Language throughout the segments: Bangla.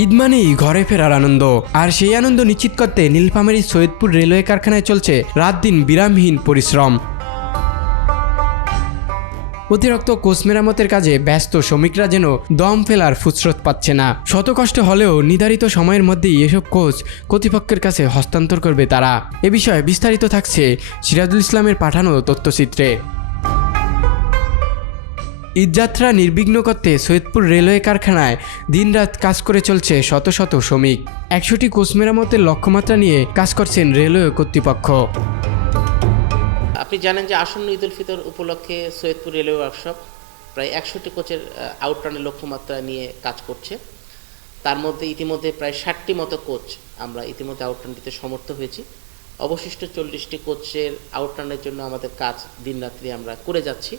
ঈদ মানেই ঘরে ফেরার আনন্দ, আর সেই আনন্দ নিশ্চিত করতে নীলফামারীর সৈয়দপুর রেলওয়ে কারখানায় চলছে রাত দিন বিরামহীন পরিশ্রম। অতিরিক্ত কোচ মেরামতের কাজে ব্যস্ত শ্রমিকরা যেন দম ফেলার ফুসরত পাচ্ছে না। শত কষ্ট হলেও নির্ধারিত সময়ের মধ্যেই এসব কোচ কর্তৃপক্ষের কাছে হস্তান্তর করবে তারা। এ বিষয়ে বিস্তারিত থাকছে সিরাজুল ইসলামের পাঠানো তথ্যচিত্রে। ঈদযাত্রা নির্বিঘ্ন করতে সৈয়দপুর রেলওয়ে কারখানায় দিনরাত কাজ করে চলছে শত শত শ্রমিক। 100টি কোচ মেরামতের লক্ষ্যমাত্রা নিয়ে কাজ করছেন রেলওয়ে কর্তৃপক্ষ। আপনি জানেন যে আসন্ন ঈদ উল ফিতর উপলক্ষে সৈয়দপুর রেলওয়ে ওয়ার্কশপ প্রায় 100টি কোচের আউটরানের লক্ষ্যমাত্রা নিয়ে কাজ করছে। তার মধ্যে ইতিমধ্যে প্রায় 60টি মতো কোচ আমরা ইতিমধ্যে আউটরান দিতে সমর্থ হয়েছি। অবশিষ্ট 40টি কোচের আউটরানের জন্য আমাদের কাজ দিনরাত্রি আমরা করে যাচ্ছি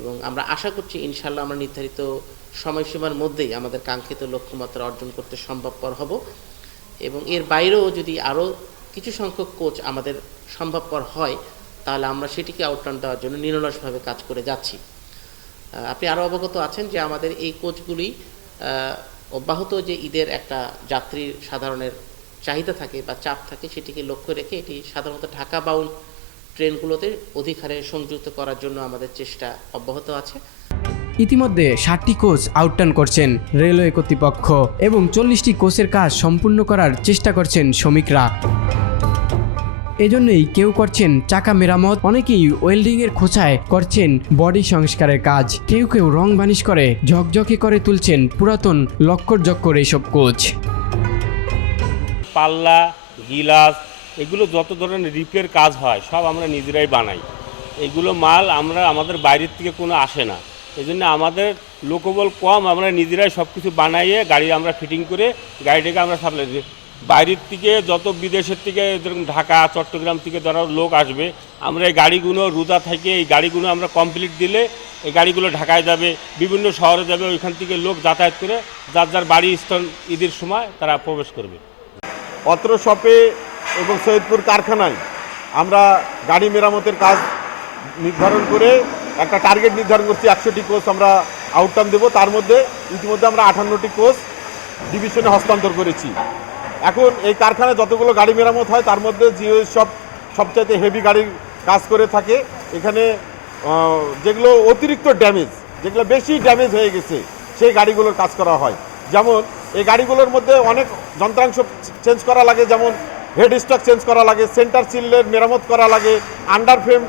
এবং আমরা আশা করছি ইনশাল্লাহ আমরা নির্ধারিত সময়সীমার মধ্যেই আমাদের কাঙ্ক্ষিত লক্ষ্যমাত্রা অর্জন করতে সম্ভবপর হব এবং এর বাইরেও যদি আরও কিছু সংখ্যক কোচ আমাদের সম্ভবপর হয় তাহলে আমরা সেটিকে আউটরান দেওয়ার জন্য নিরলসভাবে কাজ করে যাচ্ছি। আপনি আরও অবগত আছেন যে আমাদের এই কোচগুলি অব্যাহত যে ঈদের একটা যাত্রীর সাধারণের চাহিদা থাকে বা চাপ থাকে সেটিকে লক্ষ্য রেখে এটি সাধারণত ঢাকা বাউন্ড ট্রেনগুলোতে অধিক হারে সংযুক্ত করার জন্য আমাদের চেষ্টা অব্যাহত আছে। ইতিমধ্যে 60টি কোচ আউটরান করছেন রেলওয়ে কর্তৃপক্ষ এবং 40টি কোচের কাজ সম্পূর্ণ করার চেষ্টা করছেন শ্রমিকরা। এজন্যই কেউ করছেন চাকা মেরামত, অনেকেই ওয়েল্ডিংয়ের খোঁচায় করছেন বডি সংস্কারের কাজ, কেউ কেউ রং বানিশ করে ঝকঝকে করে তুলছেন পুরাতন লক্কর এইসব কোচ। পাল্লা, গিলাস এগুলো যত ধরনের রিপেয়ার কাজ হয় সব আমরা নিজেরাই বানাই। এগুলো মাল আমাদের বাইরের থেকে কোনো আসে না, এই জন্য আমাদের লোকবল কম, আমরা নিজেরাই সব কিছু বানাইয়ে গাড়ি আমরা ফিটিং করে গাড়িটাকে আমরা সাপ্লাই দিই। বাইরের থেকে যত বিদেশের থেকে যেরকম ঢাকা, চট্টগ্রাম থেকে যারা লোক আসবে, আমরা এই গাড়িগুলো রুদা থেকে এই গাড়িগুলো আমরা কমপ্লিট দিলে এই গাড়িগুলো ঢাকায় যাবে, বিভিন্ন শহরে যাবে, ওইখান থেকে লোক যাতায়াত করে যার যার বাড়ি স্থান ঈদের সময় তারা প্রবেশ করবে। অত্র শপে এবং সৈয়দপুর কারখানায় আমরা গাড়ি মেরামতের কাজ নির্ধারণ করে একটা টার্গেট নির্ধারণ করছি। 100টি কোচ আমরা আউটরান দেব। তার মধ্যে ইতিমধ্যে আমরা 58টি কোচ ডিভিশনে হস্তান্তর করেছি। এখন এই কারখানায় যতগুলো গাড়ি মেরামত হয় তার মধ্যে সবচাইতে হেভি গাড়ির কাজ করে থাকে। এখানে যেগুলো অতিরিক্ত ড্যামেজ, যেগুলো বেশি ড্যামেজ হয়ে গেছে সেই গাড়িগুলোর কাজ করা হয়। যেমন এই গাড়িগুলোর মধ্যে অনেক যন্ত্রাংশ চেঞ্জ করা লাগে, যেমন হেড স্টক চেঞ্জ করা লাগে, সেন্টার সিলের মেরামত করা লাগে, আন্ডার ফ্রেম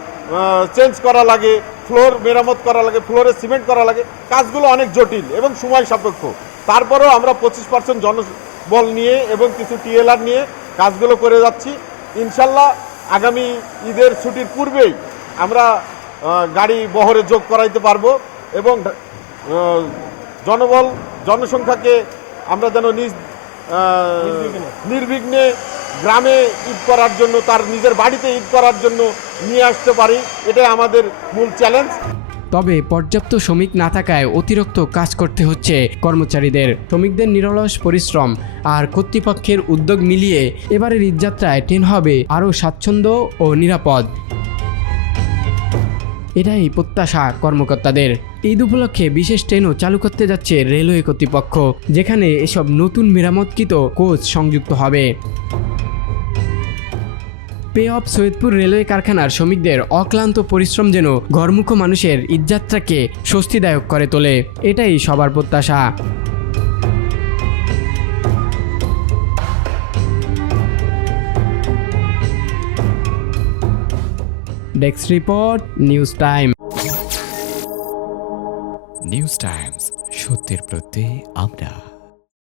চেঞ্জ করা লাগে, ফ্লোর মেরামত করা লাগে, ফ্লোরে সিমেন্ট করা লাগে। কাজগুলো অনেক জটিল এবং সময় সাপেক্ষ। তারপরেও আমরা 25% জনবল নিয়ে এবং কিছু টিএলআর নিয়ে কাজগুলো করে যাচ্ছি। ইনশাল্লাহ আগামী ঈদের ছুটির পূর্বেই আমরা গাড়ি বহরে যোগ করাইতে পারবো এবং জনসংখ্যাকে আমরা যেন নির্বিঘ্নে গ্রামে ঈদ করার জন্য, তার নিজের বাড়িতে ঈদ করার জন্য নিয়ে আসতে পারি, এটাই আমাদের মূল চ্যালেঞ্জ। তবে পর্যাপ্ত শ্রমিক না থাকায় অতিরিক্ত কাজ করতে হচ্ছে কর্মচারীদের। শ্রমিকদের নিরলস পরিশ্রম আর কর্তৃপক্ষের উদ্যোগ মিলিয়ে এবারের ঈদযাত্রায় ট্রেন হবে আরও স্বাচ্ছন্দ্য ও নিরাপদ, এটাই প্রত্যাশা কর্মকর্তাদের। ঈদ উপলক্ষে বিশেষ ট্রেনও চালু করতে যাচ্ছে রেলওয়ে কর্তৃপক্ষ, যেখানে এসব নতুন মেরামতকৃত কোচ সংযুক্ত হবে। পে অফ সৈয়দপুর রেলওয়ে কারখানার শ্রমিকদের অক্লান্ত পরিশ্রম যেন ঘরমুখ মানুষের ঈদযাত্রাকে স্বস্তিদায়ক করে তোলে, এটাই সবার প্রত্যাশা। Desk report, news time. News Times, সত্যের প্রত্যয়ে আমরা।